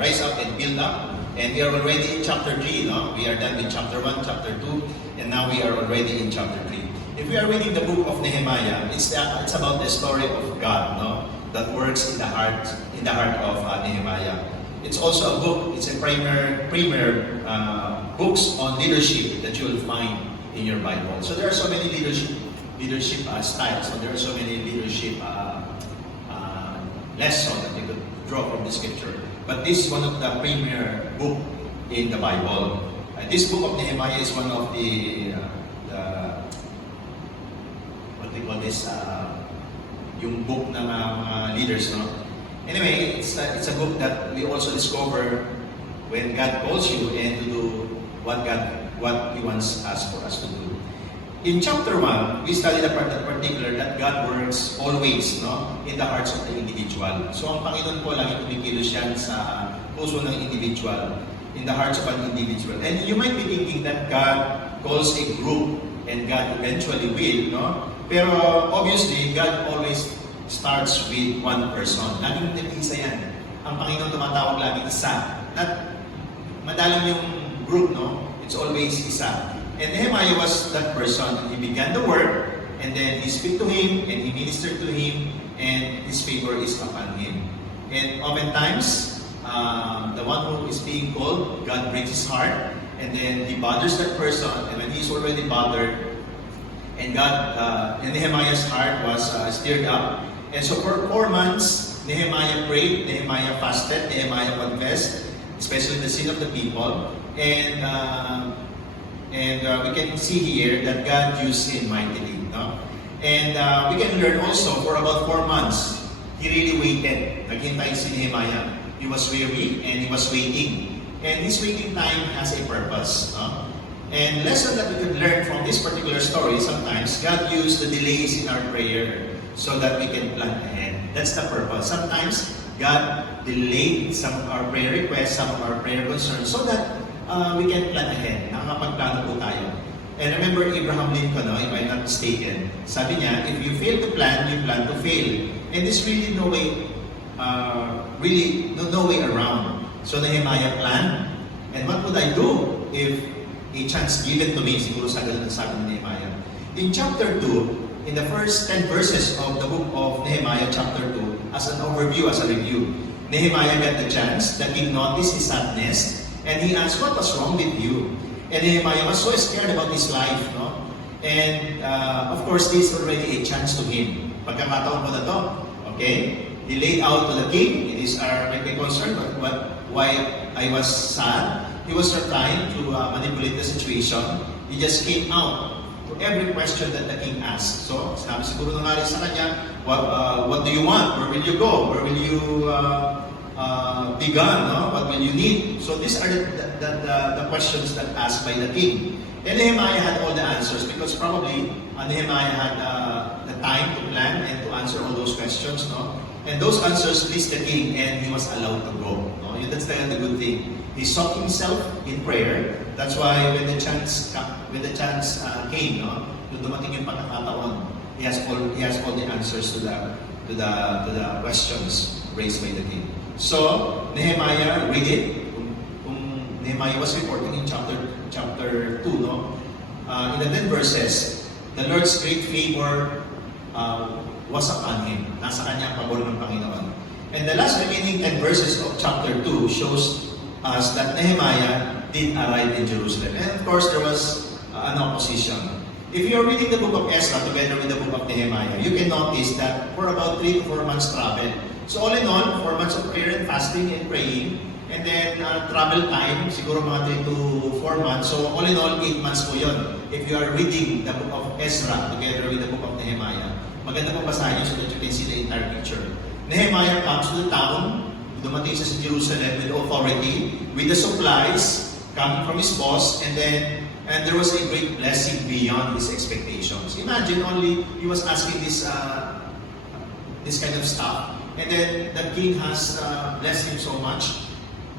rise up and build up. And we are already in chapter 3, no? We are done with chapter 1, chapter 2, and now we are already in chapter 3. If we are reading the book of Nehemiah, it's about the story of God, no? That works in the heart of Nehemiah. It's also a book. It's a premier books on leadership that you will find in your Bible. So there are so many leadership styles. So there are so many leadership lessons that you could draw from the scripture. But this is one of the premier book in the Bible. This book of Nehemiah is one of the what they call this, yung book ng mga leaders, no? Anyway, it's a book that we also discover when God calls you and to do what He wants us for us to do. In chapter 1, we studied a part in particular that God works always, no, in the hearts of the individual. So ang Panginoon po lagi kumikilos yan sa puso ng individual, in the hearts of an individual. And you might be thinking that God calls a group and God eventually will, no? Pero obviously, God always starts with one person. Laging nag-iisa yan. Ang Panginoon tumatawag lagi isa. Not madalang yung group, no? It's always isa. And Nehemiah was that person. He began the work, and then he spoke to him, and he ministered to him, and his favor is upon him. And oftentimes, the one who is being called, God breaks his heart, and then he bothers that person, and when he's already bothered, and and Nehemiah's heart was stirred up. And so for 4 months, Nehemiah prayed, Nehemiah fasted, Nehemiah confessed, especially the sin of the people. And we can see here that God used him mightily. No? And we can learn also for about 4 months, he really waited. Naghintay si Nehemiah. He was weary and he was waiting. And his waiting time has a purpose. No? And lesson that we could learn from this particular story, sometimes God used the delays in our prayer so that we can plan ahead. That's the purpose. Sometimes God delayed some of our prayer requests, some of our prayer concerns, so that we can plan ahead. Nakakapagplano po tayo. And remember Abraham Lincoln, no, if I'm not mistaken, sabi niya, if you fail to plan, you plan to fail. And there's really no way around. So Nehemiah planned, and what would I do if a chance given to me? Siguro sa ganun ang sabi ni Nehemiah. In chapter 2, in the first 10 verses of the book of Nehemiah, chapter 2, as an overview, as a review, Nehemiah got the chance. The king noticed his sadness, and he asked, what was wrong with you? And Nehemiah was so scared about his life, no? And of course, this is already a chance to him. Pagkakataon ko na to, okay? He laid out to the king. It is our concern, why I was sad. He was trying to manipulate the situation. He just came out to every question that the king asked. So, sabi siguro na nga rin sa kanya, what do you want? Where will you go? Where will you be gone? No? What will you need? So, these are the questions that asked by the king. And Nehemiah had all the answers because probably Nehemiah had the time to plan and to answer all those questions. No? And those answers pleased the king, and he was allowed to go. No? That's the good thing. He sought himself in prayer. That's why when the chance came, no, nung dumating yung pagkakataon, he has all the answers to the questions raised by the king. So Nehemiah, read it. Kung Nehemiah was reporting in chapter 2, no, in the 10 verses, the Lord's great favor was upon him. Nasa kanya ang pabor ng Panginoon. And the last remaining 10 verses of chapter 2 shows us that Nehemiah did arrive in Jerusalem. And of course, there was an opposition. If you are reading the book of Ezra together with the book of Nehemiah, you can notice that for about 3 to 4 months travel. So all in all, 4 months of prayer and fasting and praying, and then travel time, siguro mga 3 to 4 months. So all in all, 8 months po yun. If you are reading the book of Ezra together with the book of Nehemiah, maganda pong basahin so that you can see the entire picture. Nehemiah comes to the town, dumating siya sa Jerusalem with authority, with the supplies coming from his boss, and there was a great blessing beyond his expectations. Imagine only he was asking this kind of stuff, and then the king has blessed him so much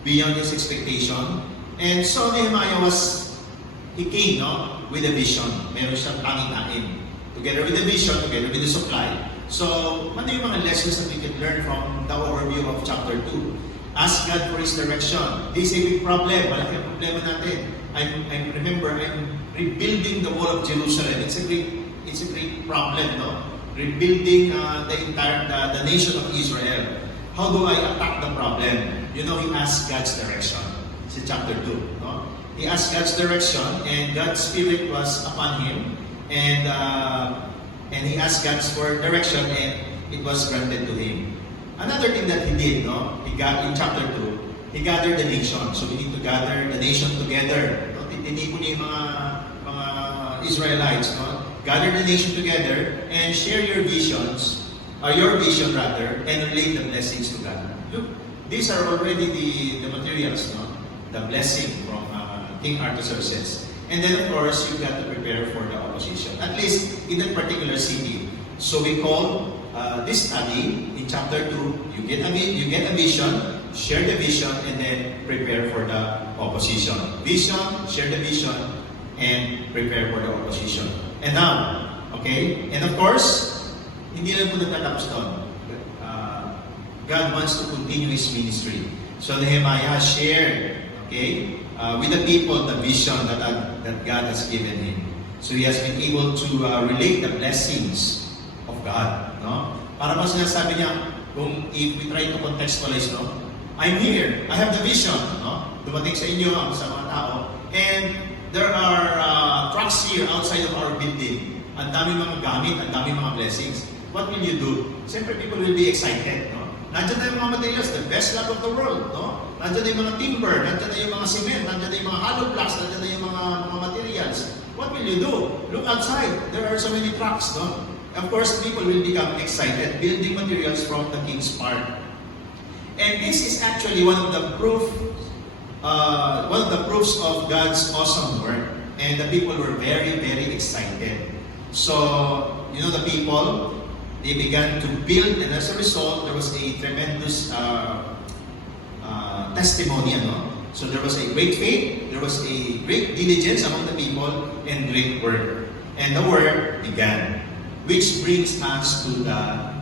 beyond his expectation. And so Nehemiah he came, no, with a vision. Meron siyang pangitain. Together with the vision, together with the supply. So, ano yung mga lessons that we can learn from the overview of chapter 2? Ask God for His direction. This is a big problem. Malaki ang problema natin. Remember, I'm rebuilding the wall of Jerusalem. It's a great problem, no? Rebuilding the nation of Israel. How do I attack the problem? You know, he asked God's direction. It's in chapter 2, no? He asked God's direction, and God's Spirit was upon him, and he asked God's for direction, and it was granted to him. Another thing that he did, no? He got in chapter 2, he gathered the nation. So we need to gather the nation together. No? Tinipon niya yung mga Israelites, no? Gather the nation together and share your visions, or your vision rather, and relate the blessings to God. Look, these are already the materials, no? The blessing from King Artaxerxes. And then of course, you got to prepare for the opposition, at least in that particular city. So we call this study in chapter 2, you get a vision, share the vision, and then prepare for the opposition. Vision, share the vision, and prepare for the opposition. And now, okay, and of course, hindi lang po natatapos doon. God wants to continue His ministry. So Nehemiah shared, okay, with the people the vision that God has given him. So he has been able to relate the blessings of God, no? Para ba sinasabi niya, kung if we try to contextualize, no? I'm here, I have the vision, no? Dumating sa inyo, sa mga tao, and there are trucks here outside of our building. Ang dami mga gamit, ang dami mga blessings. What will you do? Siyempre, people will be excited, no? Nandiyan na yung mga materials, the best lab of the world, no? Nandiyan na yung mga timber, nandiyan na yung mga cement, nandiyan na yung mga hollow blocks, nandiyan na yung mga materials. What will you do? Look outside. There are so many trucks, no? Of course, people will become excited, building materials from the king's park. And this is actually one of the proofs of God's awesome work. And the people were very, very excited. So, you know, the people, they began to build, and as a result, there was a tremendous testimony, no? So there was a great faith, there was a great diligence among the people, and great work. And the work began. Which brings us to the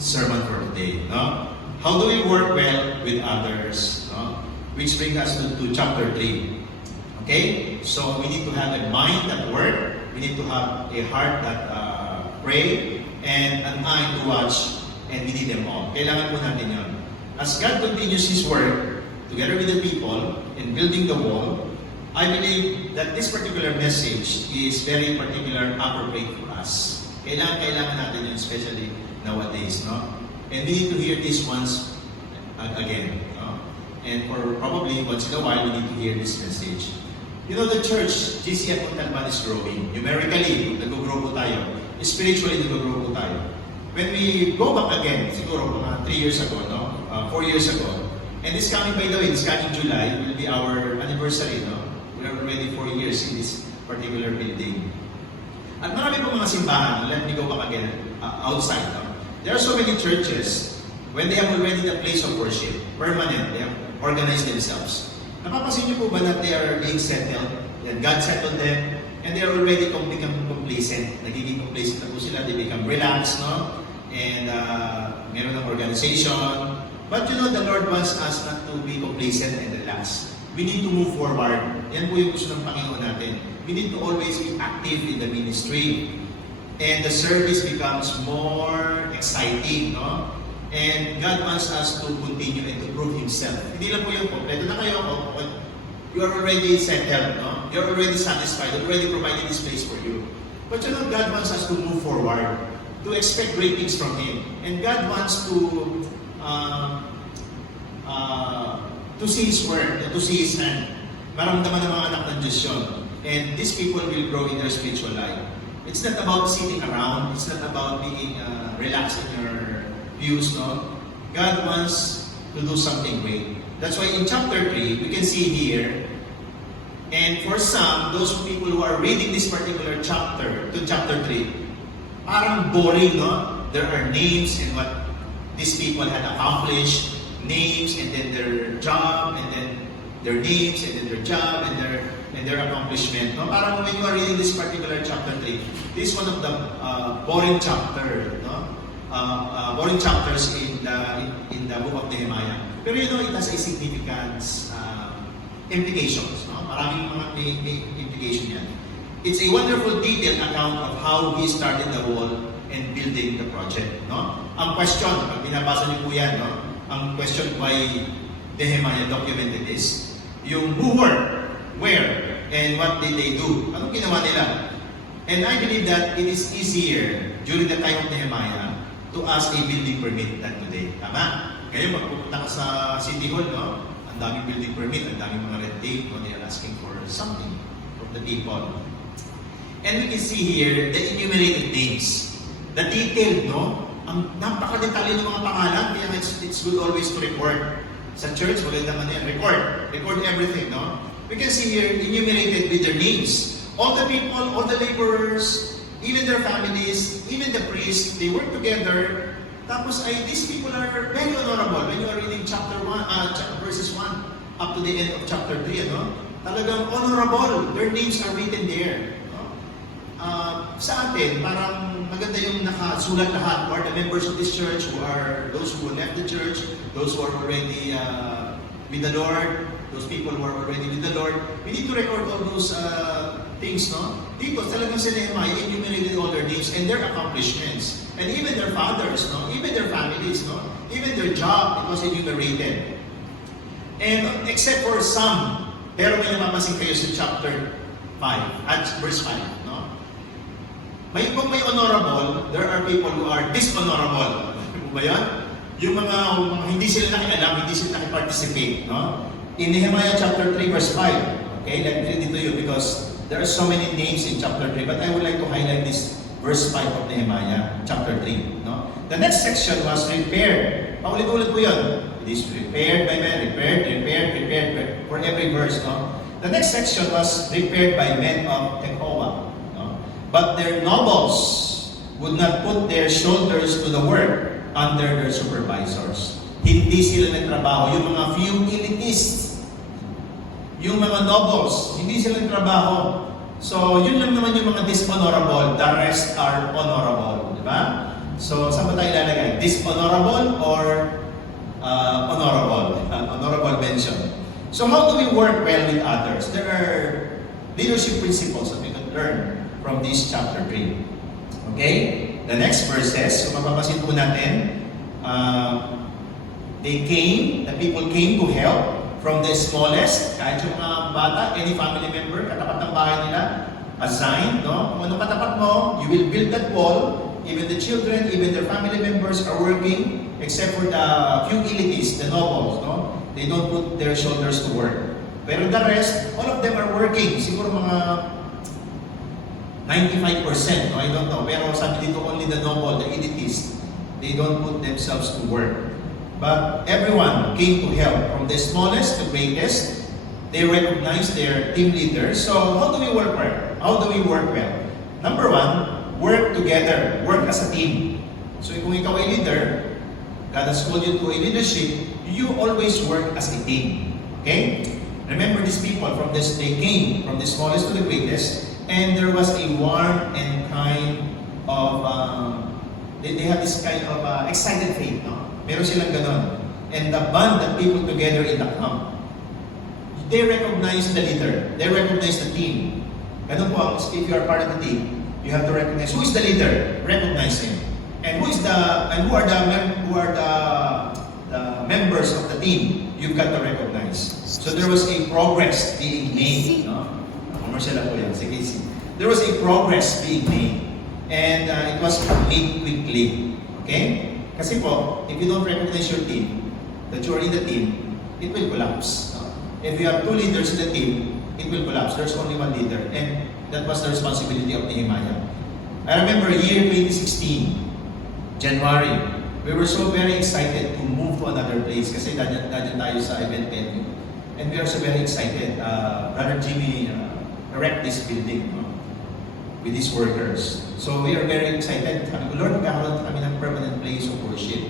sermon for today, no? How do we work well with others, no? Which brings us to chapter 3. Okay? So we need to have a mind that works, we need to have a heart that pray, and an eye to watch, and we need them all. Kailangan po natin yun. As God continues His work, together with the people, in building the wall, I believe that this particular message is very particular, appropriate for us. Kailangan natin yun, especially nowadays, no? And we need to hear this once again, no? And for probably once in a while, we need to hear this message. You know, the church, GCF Montalban is growing. Numerically, nag-grow po tayo. Spiritually, nag-grow po tayo. When we go back again, siguro mga 3 years ago, no? 4 years ago, and this coming, by the way, this coming July will be our anniversary, no? We are already 4 years in this particular building. At marami po mga simbahan, let me go back again, outside, no? There are so many churches, when they have already the place of worship, permanent, they have organized themselves. Napapansin niyo po ba that they are being settled, that God settled them, and they are already become complacent. Nagiging complacent na po sila, they become relaxed, no? And meron ng organization. But you know, the Lord wants us not to be complacent and relaxed. We need to move forward. Yan po yung gusto ng Panginoon natin. We need to always be active in the ministry. And the service becomes more exciting, no? And God wants us to continue and to prove Himself. Hindi lang po yung kompleto na kayo, you are already settled, no? You are already satisfied, already provided this place for you. But you know, God wants us to move forward, to expect great things from Him. And God wants to see His word, to see His hand. Maramdaman ng mga anak ng Diyos yun. And these people will grow in their spiritual life. It's not about sitting around. It's not about being relaxed in your views, no? God wants to do something great. That's why in chapter 3, we can see here, and for some, those people who are reading this particular chapter, to chapter 3, parang boring, no? There are names and what these people had accomplished, names and then their job, and then their names and then their job and their accomplishment. No? Parang when you are reading this particular chapter 3, this is one of the boring chapter, no? boring chapters in the book of Nehemiah. Pero it has a significant implications. No? Maraming mga may implication yan. It's a wonderful detailed account of how he started the wall and building the project. No? Ang question, pag binabasa niyo po yan, no? Ang question why Nehemiah documented is, yung who were, where, and what did they do? Anong ginawa nila? And I believe that it is easier during the time of Nehemiah to ask a building permit than today. Tama? Ngayon, magpupunta ka sa City Hall, no? Ang daming building permit, ang daming mga red tape, no? They are asking for something from the people. And we can see here the enumerated names. The detailed, no? Ang napakadetalye ng mga pangalan, kaya it's good always to record. Sa church, maganda man yan. Record everything, no? We can see here, enumerated with their names. All the people, all the laborers, even their families, even the priests, they work together. Tapos these people are very honorable. When you are reading chapter 1, verses 1 up to the end of chapter 3, ano? Talagang honorable. Their names are written there. No? Sa atin, parang maganda yung nakasulat lahat. Who are the members of this church, who are those who left the church, those who are already with the Lord, those people who are already with the Lord. We need to record all those things, no? Dito, talagang si Nehemiah enumerated all their names and their accomplishments. And even their fathers, no? Even their families, no? Even their job, it was enumerated. And except for some, pero may napapansin kayo sa chapter 5, at verse 5, no? Kung may honorable, there are people who are dishonorable. Ano ba yan? Yung mga hindi sila nakialam, hindi sila nakiparticipate, no? In Nehemiah chapter 3, verse 5, okay, let me read it to you because there are so many names in chapter 3, but I would like to highlight this verse 5 of Nehemiah chapter 3, no? The next section was repaired. Paulit-ulit po yun. It is prepared by men, prepared for every verse, no? The next section was prepared by men of Tekoa, no? But their nobles would not put their shoulders to the work under their supervisors. Hindi sila nagtrabaho. Yung mga few elitists, yung mga nobles, hindi sila nagtrabaho. So, yun lang naman yung mga dishonorable. The rest are honorable. Di ba? So, saan ba tayo lalagay? Dishonorable or honorable? Honorable mention. So, how do we work well with others? There are leadership principles that we can learn from this chapter 3. Okay? The next verses, so mapapasin po natin, the people came to help from the smallest, kahit yung mga bata, any family member, katapat ng bahay nila, assigned, no? Kung ano katapat mo, you will build that wall, even the children, even their family members are working, except for the few elitists, the nobles, no? They don't put their shoulders to work. Pero the rest, all of them are working. Siguro mga 95%, no? I don't know. Pero sabi dito, only the noble, the elitists, they don't put themselves to work. But everyone came to help, from the smallest to greatest. They recognize their team leaders. So how do we work well? How do we work well? Number one, work together. Work as a team. So kung ikaw ay leader, God has called you to a leadership, you always work as a team. Okay? Remember these people, they came from the smallest to the greatest, and there was a warm and kind of, they have this kind of excited faith, no? Meron silang ganon. And the bond that people together in the camp, they recognize the leader. They recognize the team. Ganon po, if you are part of the team, you have to recognize who is the leader. Recognize him. And who are the members of the team. You've got to recognize. So there was a progress being made. No? Commercial po yan. Sige. There was a progress being made. And it was made quickly. Okay? Kasi po, if you don't recognize your team, that you are in the team, it will collapse. If you have two leaders in the team, it will collapse. There's only one leader. And that was the responsibility of Nehemiah. I remember year 2016, January, we were so very excited to move to another place kasi dadyan tayo sa event venue. And we are so very excited. Brother Jimmy erect this building with his workers. So we are very excited. Sabi ko, Lord, magkakaroon kami ng permanent place of worship.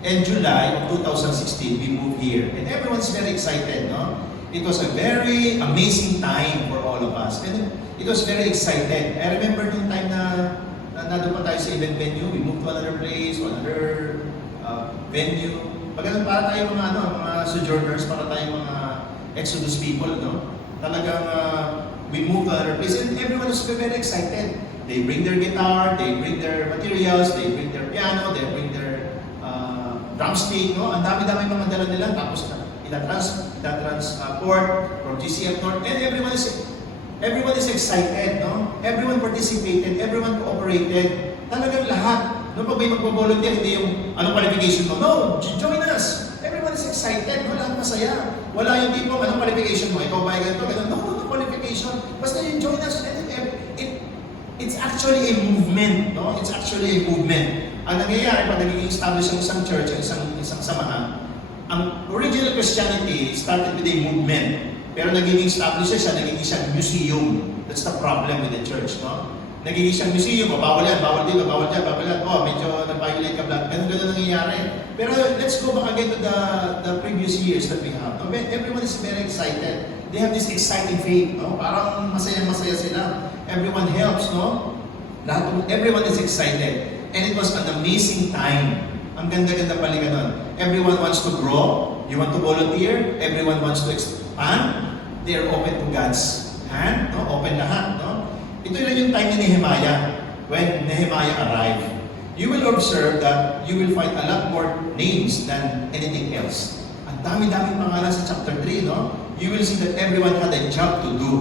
And July of 2016, we moved here. And everyone's very excited, no? It was a very amazing time for all of us. And it was very excited. I remember nung time na nandun pa tayo sa event venue, we move to another place, to another venue. Pag ganun, para tayo mga sojourners, para tayo mga Exodus people, no? Talagang we move to another place and everyone is very excited. They bring their guitar, they bring their materials, they bring their piano, they bring their drumstick, no? Ang dami-dami mga dala nila, tapos transport from GCF North, and everyone is excited, no? Everyone participated, everyone cooperated. Talagang lahat. No, pag may magpo-volunteer, hindi yung anong qualification mo. No, join us. Everyone is excited, no? Lahat masaya. Wala yung tipo, anong qualification mo? Ikaw ba ganito? Ganito? No qualification. Basta you join us. And it's actually a movement, no? It's actually a movement. Ang nangyayari pag naging establish ang isang church, ang isang samahan, ang original Christianity started with a movement. Pero naging establish siya, naging isang museum. That's the problem with the church, no? Naging isang museum, bawal yan, bawal dito, bawal dyan, bawal yan. Medyo nag-violate ka blank. Ganun nangyayari. Pero let's go back again to the previous years that we have. No? Everyone is very excited. They have this exciting faith, no? Parang masaya-masaya sila. Everyone helps, no? Everyone is excited. And it was an amazing time. Ang ganda-ganda pala ganun. Everyone wants to grow. You want to volunteer. Everyone wants to expand. They are open to God's hand. No? Open lahat. No? Ito lang yung time ni Nehemiah. When Nehemiah arrived. You will observe that you will find a lot more names than anything else. Ang dami-daming pangalan sa chapter 3. No? You will see that everyone had a job to do.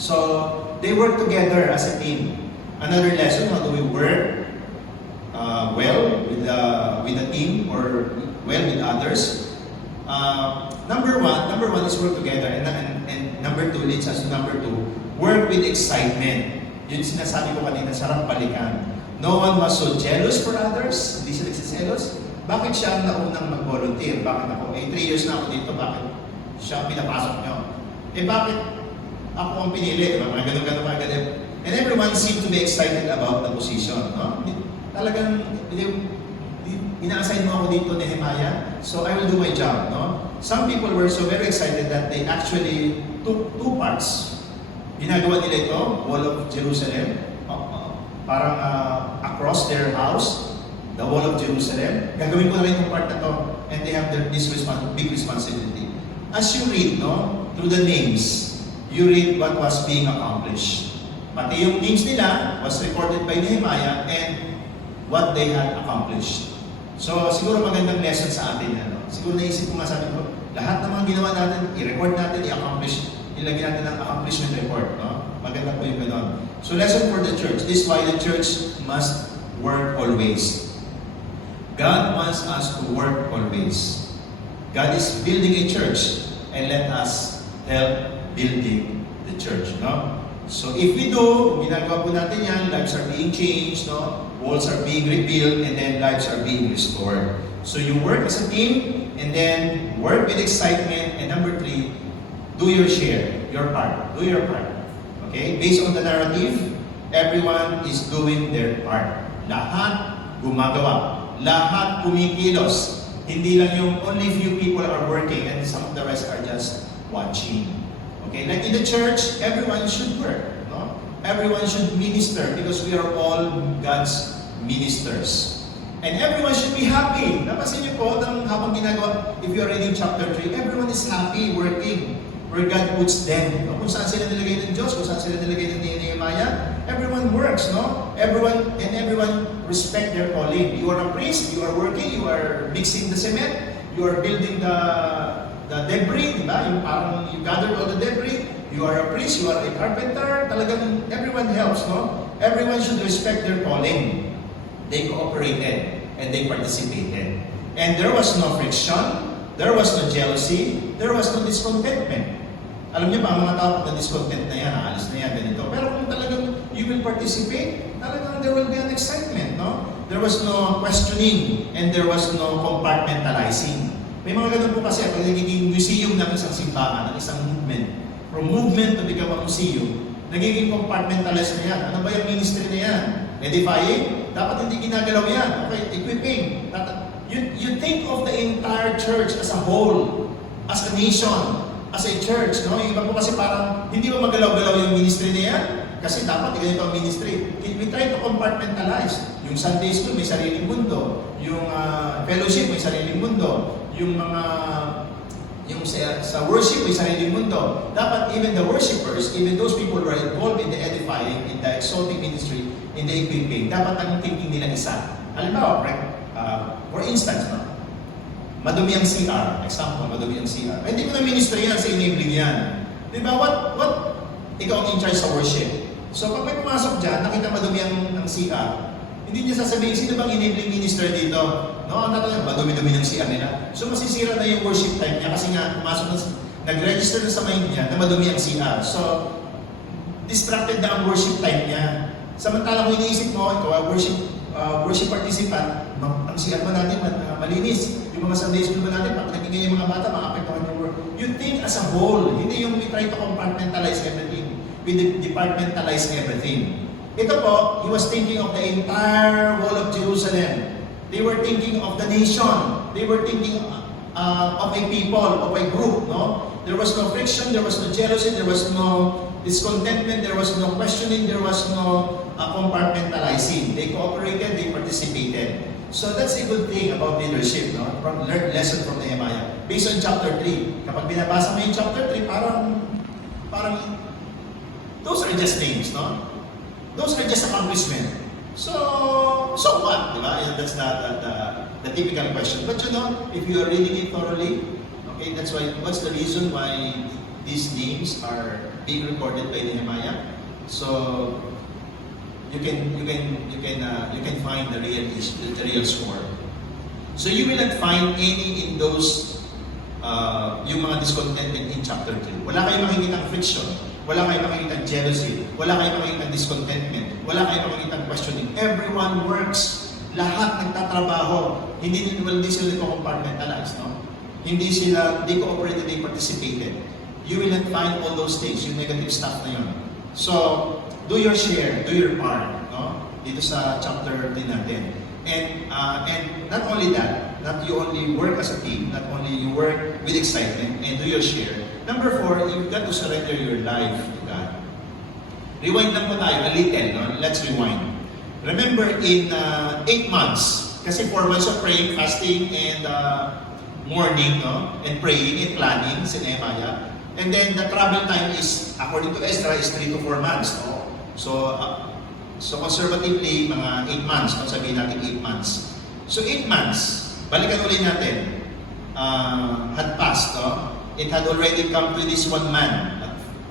So, they work together as a team. Another lesson, how do we work well with a team or well with others? Number one is work together, and number two leads us to number two, work with excitement. Yun sinasabi ko kanina, sarap balikan. No one was so jealous for others, hindi sila nagsiselos. Bakit siya ang naunang mag-volunteer? Bakit ako? 3 years na ako dito, bakit siya pinapasok nyo? Bakit ako ang pinili? Mga ganun-ganun, mga ganun. And everyone seemed to be excited about the position. No? Talagang, ina-assign mo ako dito, Nehemiah, so I will do my job. No? Some people were so very excited that they actually took 2 parts. Ginagawa nila ito, Wall of Jerusalem, parang across their house, the Wall of Jerusalem. Gagawin ko na rin itong part na to, and they have this big responsibility. As you read, no, through the names, you read what was being accomplished. Pati yung names nila was recorded by Nehemiah and what they had accomplished. So, siguro magandang lesson sa atin yan. No? Siguro naisip ko nga sabi ko, lahat ng mga ginawa natin, i-record natin, i-accomplish, ilagay natin ang accomplishment report. No? Maganda po yung gano'n. So, lesson for the church. This is why the church must work always. God wants us to work always. God is building a church and let us help building the church. No? So, if we do, ginagawa po natin yan, lives are being changed, no? Walls are being rebuilt, and then lives are being restored. So you work as a team, and then work with excitement, and number 3, do your share, your part. Do your part. Okay? Based on the narrative, everyone is doing their part. Lahat gumagawa. Lahat kumikilos. Hindi lang yung only few people are working, and some of the rest are just watching. Okay? Like in the church, everyone should work. No? Everyone should minister because we are all God's ministers. And everyone should be happy. Napansin niyo po, habang ginagawa, if you are reading chapter 3, everyone is happy working where God puts them. No? Kung saan sila nilagay ng Diyos, kung saan sila nilagay ng Nehemiah, everyone works, no? Everyone respect their calling. You are a priest, you are working, you are mixing the cement, you are building the debris, diba? Yung parang you gathered all the debris. You are a priest, you are a carpenter. Talagang everyone helps, no? Everyone should respect their calling. They cooperated and they participated. And there was no friction, there was no jealousy, there was no discontentment. Alam niyo ba, ang mga tao pag na-discontent na yan, aalis na yan, ganito. Pero kung talagang you will participate, talagang there will be an excitement, no? There was no questioning and there was no compartmentalizing. May mga ganun po kasi pag nagiging museum ng isang simbahan, ng isang movement. From movement to become a museum, nagiging compartmentalized na yan. Ano ba yung ministry na yan? Edifying? Dapat hindi ginagalaw yan. Okay, equipping. You think of the entire church as a whole, as a nation, as a church. No? Yung iba po kasi parang hindi mo magalaw-galaw yung ministry na yan. Kasi dapat ganito ang ministry. We try to compartmentalize. Yung Sunday school may sariling mundo. Yung fellowship may sariling mundo. Yung sa worship may sariling mundo. Dapat even the worshipers, even those people who are involved in the edifying, in the exalting ministry, in the equipping, dapat ang thinking nila isa. Halimbawa, for instance, madumi ang CR. Example, madumi ang CR. Hindi ko na ministry yan, sa enabling yan. Diba? What ikaw ang in charge sa worship. So pag may pumasok dyan, nakita madumi ang CR, hindi niya sasabihin, sino bang enabling minister dito? No, ang natin, madumi-dumi ng CR nila. So masisira na yung worship time niya kasi nga pumasok na, nag-register na sa mind niya na madumi ang CR. So, distracted na ang worship time niya. Samantala kung iniisip mo, ikaw ang worship participant, ang CR ba natin malinis? Yung mga Sunday school ba natin, pag nagingin yung mga bata, makapektuhan yung work. You think as a whole, hindi yung we try to compartmentalize everything. We departmentalize everything. Ito po, he was thinking of the entire wall of Jerusalem. They were thinking of the nation. They were thinking of a people, of a group. No, there was no friction, there was no jealousy, there was no discontentment, there was no questioning, there was no compartmentalizing. They cooperated, they participated. So that's a good thing about leadership, no? From learned lesson from Nehemiah. Based on chapter 3. Kapag binabasa mo yung chapter 3, parang those are just names, no? Those are just accomplishments. So what? Diba? That's the typical question. But you know, if you are reading it thoroughly, okay, that's why. What's the reason why these names are being recorded by Nehemiah? So you can find the real score. So you will not find any in those yung mga discontentment in chapter 3. Wala kayong makikitang friction. Wala kayong makikitang jealousy. Wala kayong makikitang discontentment. Wala kayong makikitang questioning. Everyone works. Lahat nagtatrabaho. Hindi sila compartmentalized, no? They cooperated, they participated. You will not find all those things, yung negative stuff na yun. So, do your share, do your part, no? Dito sa chapter din natin. And not only that, not you only work as a team, not only you work with excitement and do your share. Number 4, you've got to surrender your life to God. Rewind lang po tayo a little, no? Let's rewind. Remember in 8 months, kasi 4 months of praying, fasting, and mourning, no? And praying and planning, si Nehemiah. And then the travel time is, according to Ezra, is 3 to 4 months, no? So conservatively, mga 8 months, kung sabihin natin 8 months. So 8 months, balikan ulit natin, had passed, no? It had already come to this one man,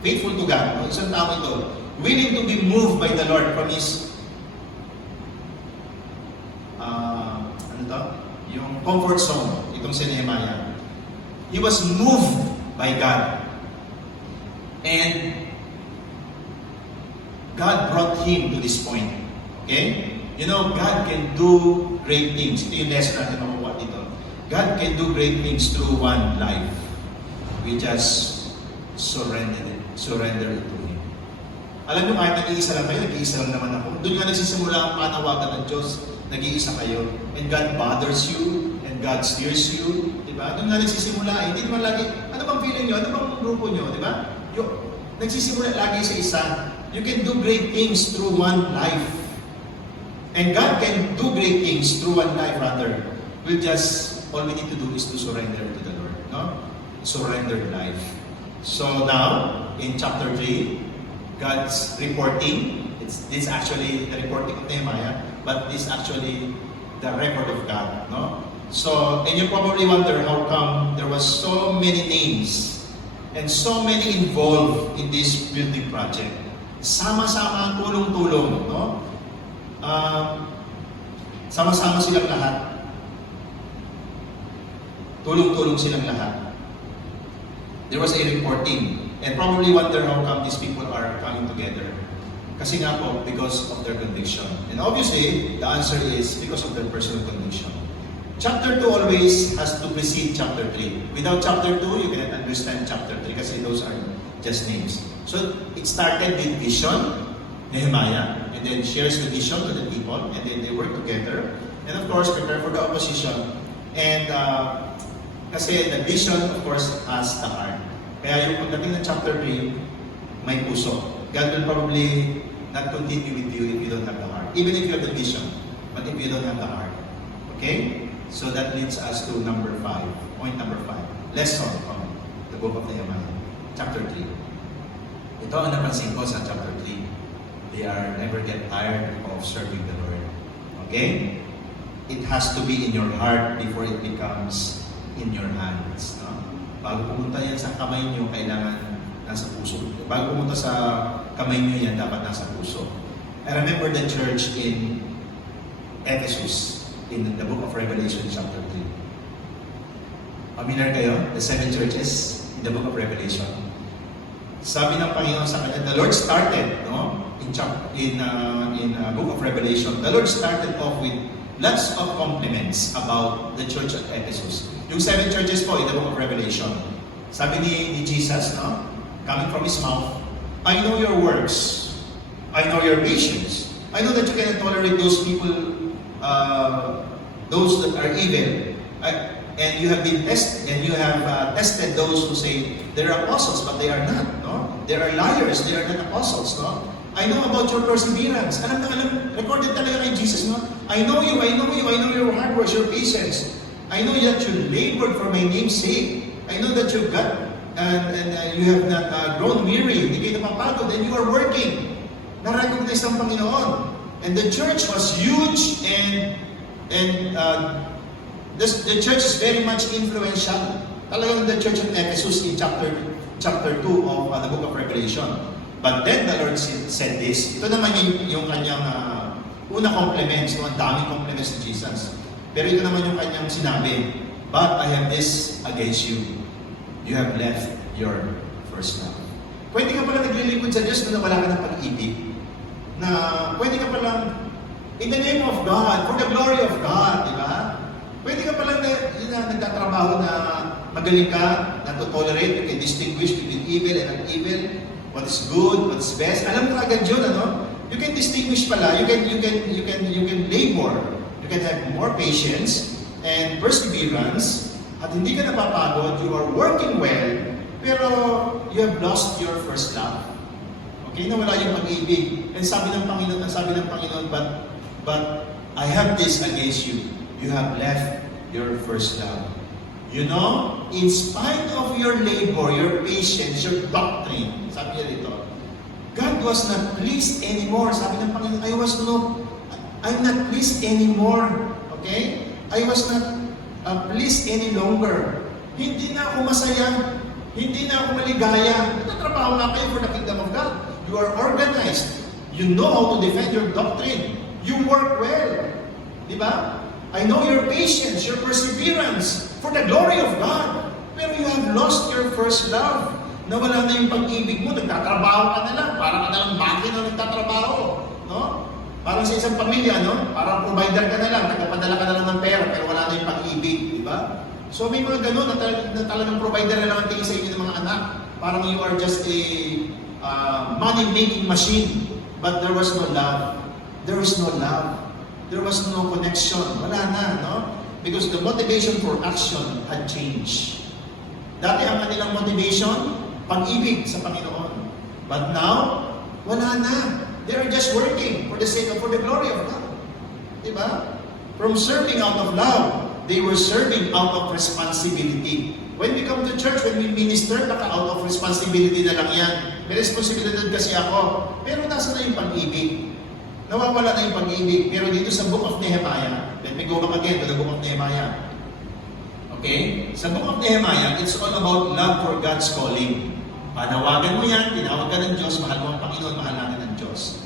faithful to God, no? Isang tao ito, willing to be moved by the Lord from his, yung comfort zone, itong si Nehemiah. He was moved by God. And God brought him to this point. Okay? You know, God can do great things. Ito yung lesson natin makuha dito. God can do great things through one life. We just surrender it to Him. Alam nyo, kahit nag-iisa lang kayo, nag-iisa lang naman ako. Doon nga nagsisimula ang panawagan ng Diyos, nag-iisa kayo. And God bothers you, and God steers you. Diba? Doon nga nagsisimula. Hindi naman lagi, ano bang feeling nyo? Ano bang grupo nyo? Diba? Nagsisimula lagi sa isa. You can do great things through one life. And God can do great things through one life, rather. All we need to do is to surrender to the Lord. No? Surrendered life. So now, in chapter 3, God's reporting, it's actually the reporting of Nehemiah, but this actually the record of God. No? So, and you probably wonder how come there was so many names and so many involved in this building project. Sama-sama, tulong-tulong, no? Sama-sama silang lahat. Tulong-tulong silang lahat. There was a reporting, and probably wonder how come these people are coming together. Kasi nga po, because of their conviction. And obviously, the answer is because of their personal conviction. Chapter 2 always has to precede chapter 3. Without chapter 2, you cannot understand chapter 3 kasi those are just names. So, it started with vision, Nehemiah, and then shares the vision to the people, and then they work together. And of course, prepare for the opposition. And kasi the vision, of course, has the heart. Kaya yung pagdating ng chapter 3, may puso. God will probably not continue with you if you don't have the heart. Even if you have the vision, but if you don't have the heart. Okay? So that leads us to number 5. Point number 5. Lesson from the book of Nehemiah. Chapter 3. Ito ang napansin ko sa chapter 3. They are never get tired of serving the Lord. Okay? It has to be in your heart before it becomes in your hands. No? Bago pumunta yan sa kamay nyo, kailangan nasa puso. Bago pumunta sa kamay nyo yan, dapat nasa puso. I remember the church in Ephesus, in the book of Revelation chapter 3. Familiar kayo? The 7 churches in the book of Revelation. Sabi ng Panginoon sa kanya, the Lord started, no? In book of Revelation, the Lord started off with lots of compliments about the church at Ephesus. Yung 7 churches po in the book of Revelation. Sabi ni Jesus, no? Coming from his mouth, I know your works. I know your patience. I know that you cannot tolerate those people, those that are evil. And you have been tested, and you have tested those who say they're apostles, but they are not. No? They are liars. They are not apostles. No? I know about your perseverance. Alam, recorded talaga kay Jesus, no? I know you, I know your hard work, your patience. I know that you labored for my name's sake. I know that you got, and you have not grown weary, hindi kayo napapagod, and you are working. Na-recognize ng Panginoon. And the church was huge, and the church is very much influential. Talagang the church of Ephesus in chapter 2 of the book of Revelation. But then the Lord said this. Ito naman yung kanyang unang compliments. Ang daming compliments ni Jesus. Pero ito naman yung kanyang sinabi. But I have this against you. You have left your first love. Pwede ka pala naglilingkod sa Diyos na wala ka ng pag-ibig. Na pwede ka palang in the name of God, for the glory of God, di ba? Pwede ka palang nagtatrabaho na magaling ka, na to tolerate, you can distinguish between evil and evil. What is good, what's best. Alam mo agad yun, ano? You can distinguish pala. You can labor. You can have more patience and perseverance. At hindi ka napapagod. You are working well, pero you have lost your first love. Okay, nawala yung pag-ibig. And sabi ng Panginoon, but I have this against you. You have left your first love. You know, in spite of your labor, your patience, your doctrine, sabi niya dito, God was not pleased anymore. Sabi ng Panginoon, I'm not pleased anymore. Okay? I was not pleased any longer. Hindi na ako masaya. Hindi na ako maligaya. Nagtatrabaho nga kayo for the kingdom of God. You are organized. You know how to defend your doctrine. You work well. Di ba? I know your patience, your perseverance, for the glory of God. Pero you have lost your first love. Nawala na yung pag-ibig mo, nagtatrabaho ka na lang. Parang ka na lang makina nagtatrabaho. No? Parang sa isang pamilya, no? Parang provider ka na lang, nagpapadala ka na lang ng pera, pero wala na yung pag-ibig. Di ba? So may mga ganun na talagang provider na lang ang tingin sa inyo ng mga anak. Parang you are just a money-making machine. But there was no love. There was no love. There was no connection. Wala na, no? Because the motivation for action had changed. Dati ang kanilang motivation, pag-ibig sa Panginoon. But now, wala na. They are just working for the sake of, for the glory of God. Diba? From serving out of love, they were serving out of responsibility. When we come to church, when we minister, baka out of responsibility na lang yan. May responsibilidad kasi ako. Pero nasa na yung pag-ibig? Nawawala na yung pag-ibig. Pero dito sa book of Nehemiah, let me go back again to the book of Nehemiah. Okay? Sa book of Nehemiah, it's all about love for God's calling. Panawagan mo yan, tinawag ka ng Diyos, mahal mo ang Panginoon, mahal natin ang Diyos.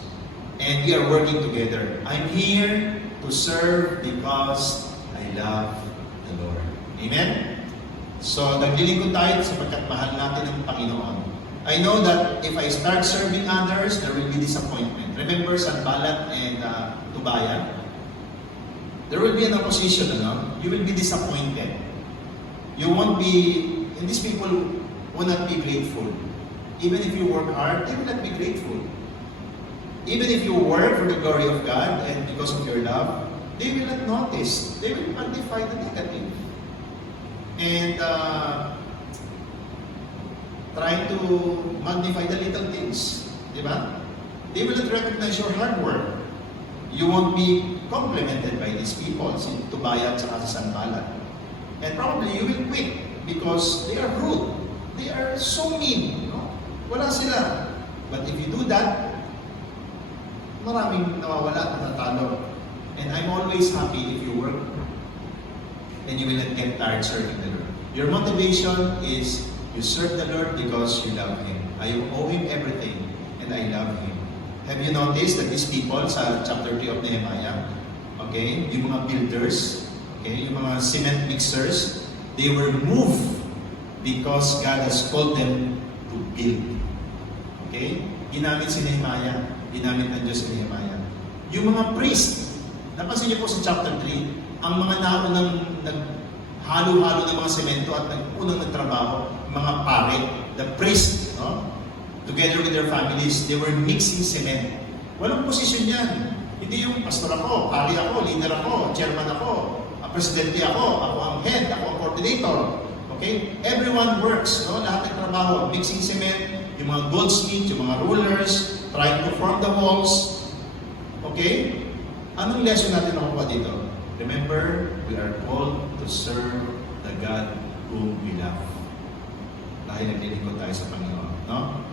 And we are working together. I'm here to serve because I love the Lord. Amen? So, naglilingkod tayo sapagkat mahal natin ang Panginoon. I know that if I start serving others, there will be disappointment. Remember Sanballat and Tobiah? There will be an opposition, ano? You will be disappointed. You won't be, and these people will not be grateful. Even if you work hard, they will not be grateful. Even if you work for the glory of God and because of your love, they will not notice. They will magnify the negative. And trying to magnify the little things. Di ba? They will not recognize your hard work. You won't be complimented by these people, si Tobiah at saka si Sanballat. And probably you will quit because they are rude. They are so mean. No? Wala sila. But if you do that, maraming nawawala, natatalo. And I'm always happy if you work and you will not get tired serving the Lord. Your motivation is you serve the Lord because you love Him. I owe Him everything and I love Him. Have you noticed that these people sa chapter 3 of Nehemiah, okay, yung mga builders, okay, yung mga cement mixers, they were moved because God has called them to build. Okay? Ginamit si Nehemiah, ginamit ng Diyos si Nehemiah. Yung mga priest, napansin niyo po sa chapter 3, ang mga naunang naghalo-halo ng mga semento at nag-unang nagtrabaho, mga pare, the priest, no? Together with their families, they were mixing cement. Walang posisyon yan. Hindi yung pastor ako, pari ako, leader ako, chairman ako, presidente ako ang head, ako ang coordinator. Okay? Everyone works, no? Lahat ng trabaho, mixing cement, yung mga goldsmith, yung mga rulers, trying to form the walls. Okay? Anong lesson natin nakuha dito? Remember, we are called to serve the God whom we love. Dahil naglilingkod tayo sa Panginoon, no?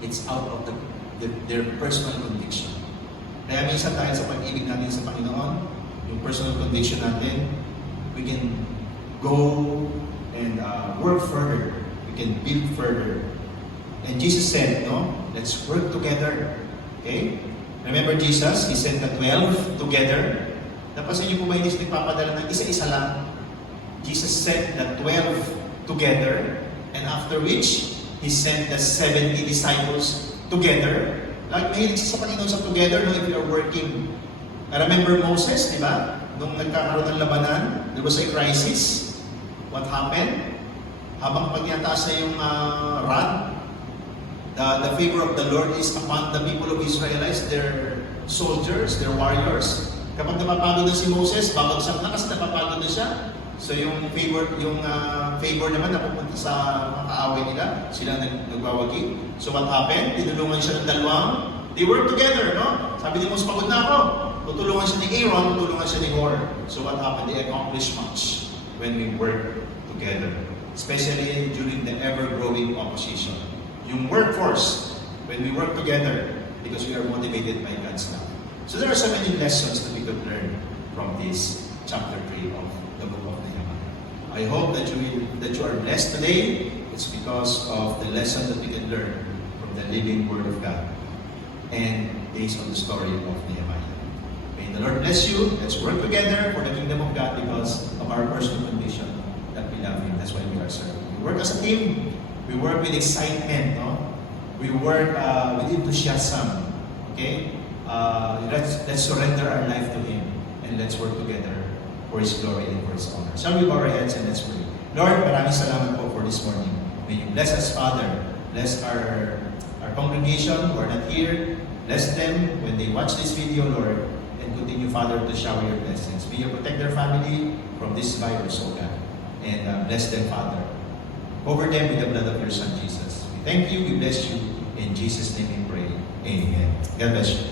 It's out of their personal conviction. Kaya minsan dahil sa pag-ibig natin sa Panginoon, yung personal conviction natin, we can go and work further. We can build further. And Jesus said, no, let's work together. Okay? Remember Jesus? He sent the 12 together. Napansin niyo po ba hindi siya nagpapadala ng isa-isa lang? Jesus sent the 12 together, and after which, He sent the 70 disciples together. Like, mahilig sa Panginoon sa together, no, if you are working. I remember Moses, di ba? Nung nagkakaroon ng labanan, there was a crisis. What happened? Habang pagyataas na yung rod, the favor of the Lord is upon the people of Israelites, their soldiers, their warriors. Kapag napapagod na si Moses, babagsak na kasi napapagod na siya. So yung favor naman napupunta sa mga kaaway nila, sila nagwawagi. So what happened? Tinulungan siya ng dalawang. They work together, no? Sabi ni Moses, pagod na ako. Tutulungan siya ni Aaron, tutulungan siya ni Hor. So what happened? They accomplished much when we work together. Especially during the ever-growing opposition. Yung workforce, when we work together, because we are motivated by God's love. So there are so many lessons that we could learn from this chapter 3 of the book of Nehemiah. I hope that you are blessed today. It's because of the lesson that we can learn from the living Word of God and based on the story of Nehemiah. May the Lord bless you. Let's work together for the kingdom of God because of our personal conviction that we love Him. That's why we are serving. We work as a team. We work with excitement. No? We work with enthusiasm. Okay? Let's surrender our life to Him and let's work together for His glory and for His honor. Shall we bow our heads and let's pray. Lord, maraming salamat po for this morning. May you bless us, Father. Bless our congregation who are not here. Bless them when they watch this video, Lord. And continue, Father, to shower your blessings. May you protect their family from this virus, O God. And bless them, Father. Cover them with the blood of your Son, Jesus. We thank you. We bless you. In Jesus' name we pray. Amen. God bless you.